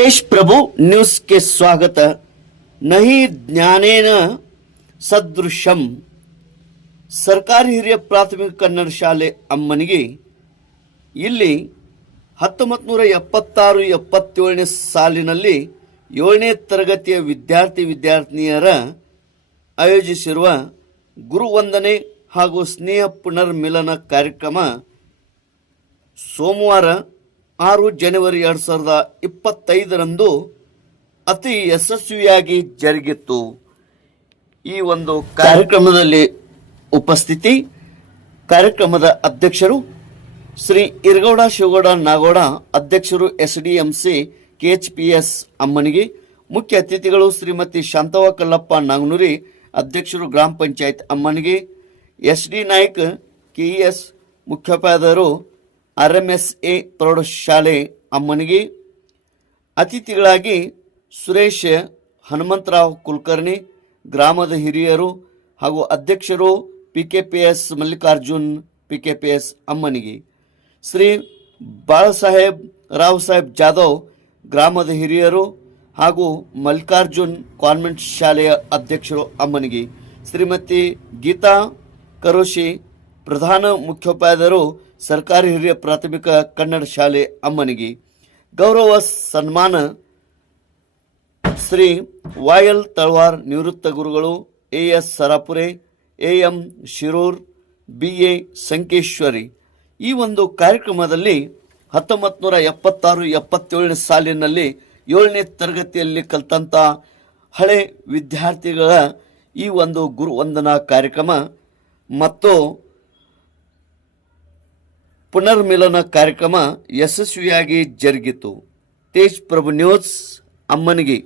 तेज प्रभु news के स्वागत। नहीं ज्ञानेन सदृशम ಸರ್ಕಾರಿ ಹಿರಿಯ ಪ್ರಾಥಮಿಕ ಕನ್ನಡ ಶಾಲೆ ಅಮ್ಮನಿಗೆ ಇಲ್ಲಿ 1976-77ನೇ ಸಾಲಿನಲ್ಲಿ 7ನೇ ತರಗತಿಯ ವಿದ್ಯಾರ್ಥಿನಿಯರ ಆಯೋಜಿಸಿರುವ ಗುರುವಂದನೆ ಹಾಗೂ ಸ್ನೇಹ ಪುನರ್ಮಿಲನ ಕಾರ್ಯಕ್ರಮ ಸೋಮವಾರ 6 ಜನವರಿ 2025ರಂದು ಅತಿ ಯಶಸ್ವಿಯಾಗಿ ಜರುಗಿತು। ಈ ಒಂದು ಕಾರ್ಯಕ್ರಮದಲ್ಲಿ ಉಪಸ್ಥಿತಿ ಕಾರ್ಯಕ್ರಮದ ಅಧ್ಯಕ್ಷರು ಶ್ರೀ ಇರಗೌಡ ಶಿವಗೌಡ ನಾಗೋಡ, ಅಧ್ಯಕ್ಷರು ಎಸ್ಡಿಎಂಸಿ ಕೆಎಚ್ಪಿಎಸ್ ಅಮ್ಮನಿಗೆ, ಮುಖ್ಯ ಅತಿಥಿಗಳು ಶ್ರೀಮತಿ ಶಾಂತವ್ವ ಕಲ್ಲಪ್ಪ ನಾಗನೂರಿ, ಅಧ್ಯಕ್ಷರು ಗ್ರಾಮ ಪಂಚಾಯತ್ ಅಮ್ಮನಿಗೆ, ಎಸ್ಡಿ ನಾಯ್ಕ ಕೆಇಎಸ್ ಮುಖ್ಯೋಪಾಧ್ಯಾಯರು RMSA ಪ್ರೌಢಶಾಲೆ ಅಮ್ಮನಿಗೆ, ಅತಿಥಿಗಳಾಗಿ ಸುರೇಶ್ ಹನುಮಂತರಾವ್ ಕುಲಕರ್ಣಿ, ಗ್ರಾಮದ ಹಿರಿಯರು ಹಾಗೂ ಅಧ್ಯಕ್ಷರು PKPS ಮಲ್ಲಿಕಾರ್ಜುನ್ PKPS ಅಮ್ಮನಿಗೆ, ಶ್ರೀ ಬಾಳಸಾಹೇಬ್ ರಾವ್ ಸಾಹೇಬ್ ಜಾಧವ್, ಗ್ರಾಮದ ಹಿರಿಯರು ಹಾಗೂ ಮಲ್ಲಿಕಾರ್ಜುನ್ ಕಾನ್ವೆಂಟ್ ಶಾಲೆಯ ಅಧ್ಯಕ್ಷರು ಅಮ್ಮನಿಗೆ, ಶ್ರೀಮತಿ ಗೀತಾ ಕರೋಶಿ, ಪ್ರಧಾನ ಮುಖ್ಯೋಪಾಧ್ಯಾಯರು ಸರ್ಕಾರಿ ಹಿರಿಯ ಪ್ರಾಥಮಿಕ ಕನ್ನಡ ಶಾಲೆ ಅಮ್ಮನಿಗೆ, ಗೌರವ ಸನ್ಮಾನ ಶ್ರೀ YL ತಳವಾರ್ ನಿವೃತ್ತ ಗುರುಗಳು, AS ಸರಾಪುರೆ, AM Shirur, BA Sankeshwari. ಈ ಒಂದು ಕಾರ್ಯಕ್ರಮದಲ್ಲಿ 1976-77ನೇ ಸಾಲಿನಲ್ಲಿ 7ನೇ ತರಗತಿಯಲ್ಲಿ ಕಲಿತಂಥ ಹಳೆ ವಿದ್ಯಾರ್ಥಿಗಳ ಈ ಒಂದು ಗುರುವಂದನಾ ಕಾರ್ಯಕ್ರಮ ಮತ್ತು ಪುನರ್ಮಿಲನ ಕಾರ್ಯಕ್ರಮ ಯಶಸ್ವಿಯಾಗಿ ಜರುಗಿತು। ತೇಜ್ ಪ್ರಭು ನ್ಯೂಸ್ ಅಮ್ಮನಿಗೆ।